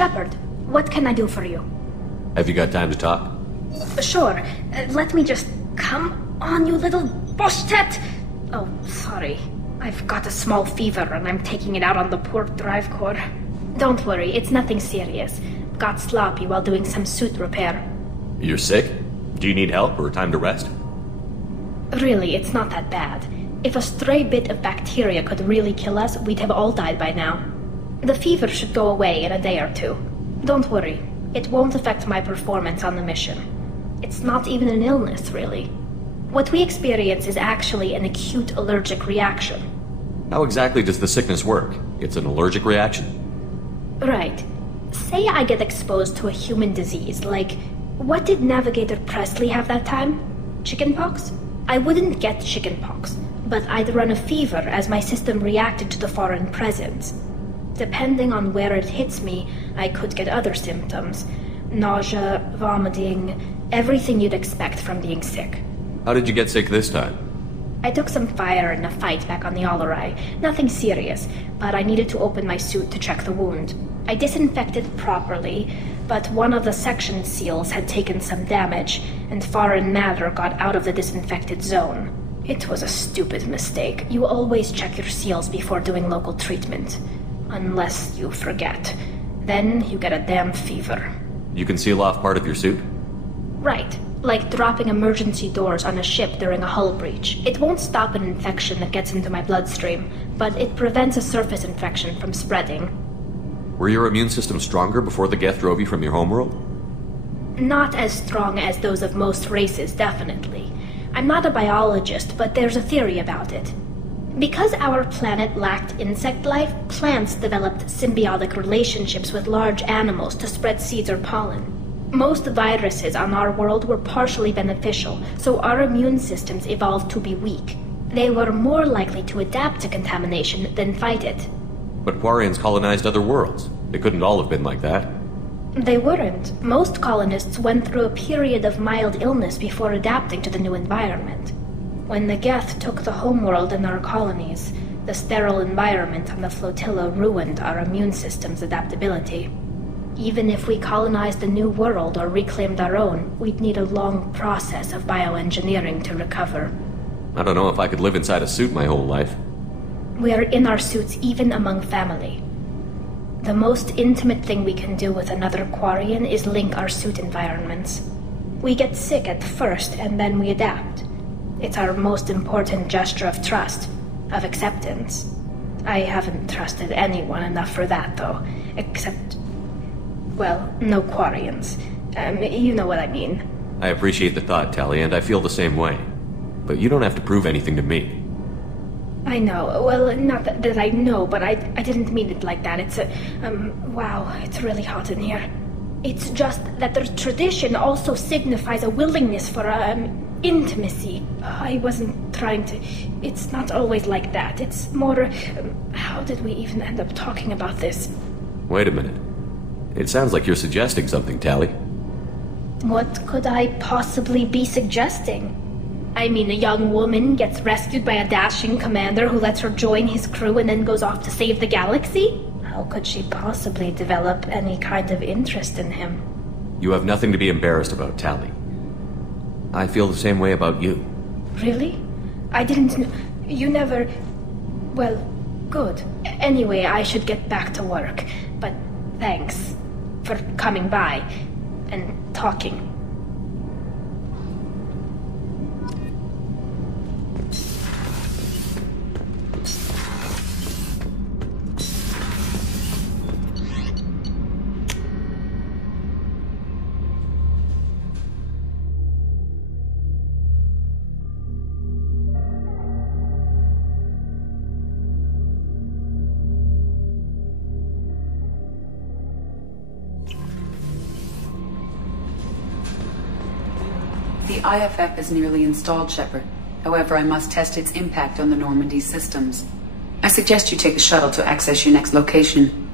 Shepard, what can I do for you? Have you got time to talk? Sure. Let me just... Come on, you little boshtet! Oh, sorry. I've got a small fever and I'm taking it out on the poor drive core. Don't worry, it's nothing serious. Got sloppy while doing some suit repair. You're sick? Do you need help or time to rest? Really, it's not that bad. If a stray bit of bacteria could really kill us, we'd have all died by now. The fever should go away in a day or two. Don't worry, it won't affect my performance on the mission. It's not even an illness, really. What we experience is actually an acute allergic reaction. How exactly does the sickness work? It's an allergic reaction? Right. Say I get exposed to a human disease, like... What did Navigator Presley have that time? Chickenpox? I wouldn't get chickenpox, but I'd run a fever as my system reacted to the foreign presence. Depending on where it hits me, I could get other symptoms. Nausea, vomiting, everything you'd expect from being sick. How did you get sick this time? I took some fire in a fight back on the Alarai. Nothing serious, but I needed to open my suit to check the wound. I disinfected properly, but one of the section seals had taken some damage, and foreign matter got out of the disinfected zone. It was a stupid mistake. You always check your seals before doing local treatment. Unless you forget. Then you get a damn fever. You can seal off part of your suit? Right. Like dropping emergency doors on a ship during a hull breach. It won't stop an infection that gets into my bloodstream, but it prevents a surface infection from spreading. Were your immune system stronger before the Geth drove you from your homeworld? Not as strong as those of most races, definitely. I'm not a biologist, but there's a theory about it. Because our planet lacked insect life, plants developed symbiotic relationships with large animals to spread seeds or pollen. Most viruses on our world were partially beneficial, so our immune systems evolved to be weak. They were more likely to adapt to contamination than fight it. But Quarians colonized other worlds. They couldn't all have been like that. They weren't. Most colonists went through a period of mild illness before adapting to the new environment. When the Geth took the homeworld in our colonies, the sterile environment on the flotilla ruined our immune system's adaptability. Even if we colonized a new world or reclaimed our own, we'd need a long process of bioengineering to recover. I don't know if I could live inside a suit my whole life. We're in our suits even among family. The most intimate thing we can do with another Quarian is link our suit environments. We get sick at first and then we adapt. It's our most important gesture of trust, of acceptance. I haven't trusted anyone enough for that, though, except... well, no Quarians. You know what I mean. I appreciate the thought, Tali, and I feel the same way. But you don't have to prove anything to me. I know. Well, not that I know, but I didn't mean it like that. It's wow, it's really hot in here. It's just that the tradition also signifies a willingness for, intimacy. I wasn't trying to... It's not always like that. It's more... how did we even end up talking about this? Wait a minute. It sounds like you're suggesting something, Tali. What could I possibly be suggesting? I mean, a young woman gets rescued by a dashing commander who lets her join his crew and then goes off to save the galaxy? How could she possibly develop any kind of interest in him? You have nothing to be embarrassed about, Tali. I feel the same way about you. Really? I didn't know... You never... Well, good. Anyway, I should get back to work. But thanks for coming by and talking. The IFF is nearly installed, Shepard. However, I must test its impact on the Normandy systems. I suggest you take the shuttle to access your next location.